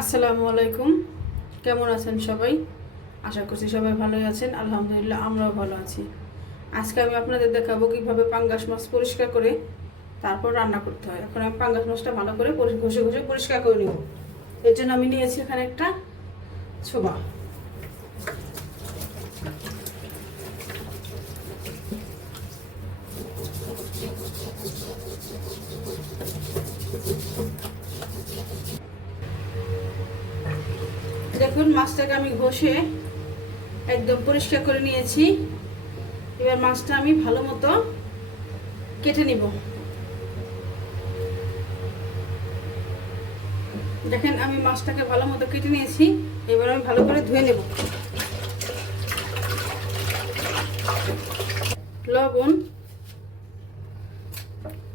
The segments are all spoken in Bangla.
আসসালামু আলাইকুম। কেমন আছেন সবাই? আশা করছি সবাই ভালোই আছেন। আলহামদুলিল্লাহ আমরাও ভালো আছি। আজকে আমি আপনাদের দেখাবো কিভাবে পাঙ্গাস মাছ পরিষ্কার করে তারপর রান্না করতে হয়। এখন আমি পাঙ্গাস মাছটা ভালো করে ঘষে ঘষে পরিষ্কার করে নিব। এর জন্য আমি নিয়েছি এখানে একটা ছোবা। দেখুন মাছটাকে আমি ঘষে একদম পরিষ্কার করে নিয়েছি। এবার মাছটা আমি ভালো মতো কেটে নিব। দেখেন আমি মাছটাকে ভালো মতো কেটে নিয়েছি। এবার আমি ভালো করে ধুয়ে নেব। লবণ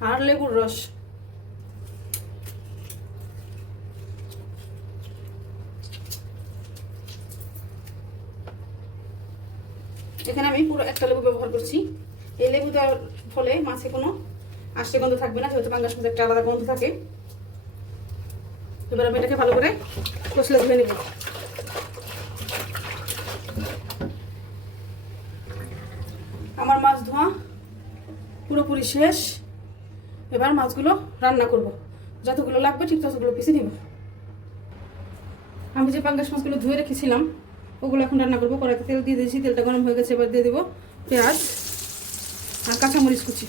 আর লেবুর রস, এখানে আমি পুরো একটা লেবু ব্যবহার করছি। এই লেবু দেওয়ার ফলে মাছে কোনো আষ্টে গন্ধ থাকবে না, যেহেতু পাঙ্গাস মাছে একটা আলাদা গন্ধ থাকে। এবার আমি এটাকে ভালো করে কষলে ধুয়ে নেব। আমার মাছ ধোয়া পুরোপুরি শেষ। এবার মাছগুলো রান্না করব। যতগুলো লাগবে ঠিক ততগুলো পিসে নিব। আমি যে পাঙ্গাস মাছগুলো ধুয়ে রেখেছিলাম ওগুলো এখন রান্না করবো। কড়াইতে তেল দিয়ে দিয়েছি, তেলটা গরম হয়ে গেছে। এবার দিয়ে দেবো পেঁয়াজ আর কাঁচামরিচ কুচি।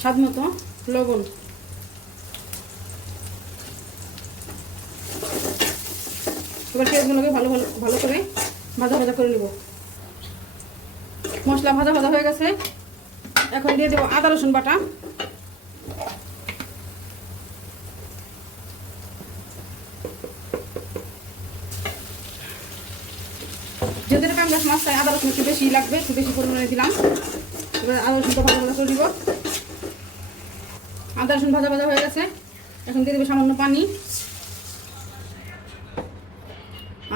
স্বাদ মতো লবণ। এবার পেঁয়াজগুলোকে ভালো ভালো ভালো করে ভাজা ভাজা করে নেব। মশলা ভাজা ভাজা হয়ে গেছে। এখন দিয়ে দেবো আদা রসুন বাটা। যেহেতু পাঙ্গাস মাছ তাই আদা রসুন একটু বেশি লাগবে, একটু বেশি পরিমাণে দিলাম। এবার আদা রসুনটা ভাজা ভাজা করে দিব। আদা রসুন ভাজা ভাজা হয়ে গেছে। এখন দিয়ে দেবো সামান্য পানি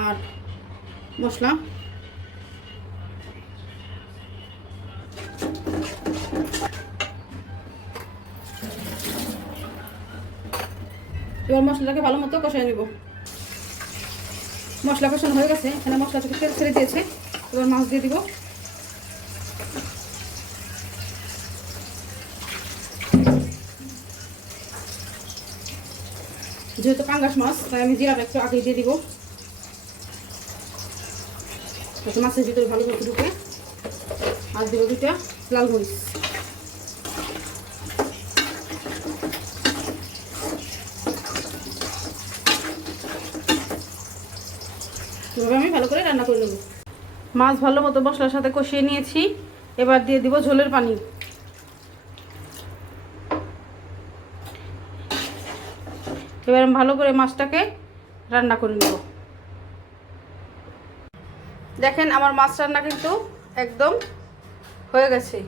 আর মশলা। এবার মশলাটাকে ভালো মতো কষাই নেব। মশলা কষানো হয়ে গেছে। এখানে মশলা থেকে তেল ছেড়ে দিয়েছে। এবার মাছ দিয়ে দিব। যেহেতু পাঙ্গাস মাছ তাই আমি জিরাটা একটু আগে দিয়ে দিব, যাতে মাছের ভিতরে ভালো করে ঢুকে। আর দেবো 2টা লাল মরিচ। এভাবে আমি ভালো করে রান্না করে নেব। মাছ ভালো মতো মশলার সাথে কষিয়ে নিয়েছি। এবার দিয়ে দিব ঝোলের পানি। এবার আমি ভালো করে মাছটাকে রান্না করে নেব। দেখেন আমার মাছ রান্না কিন্তু একদম হয়ে গেছে।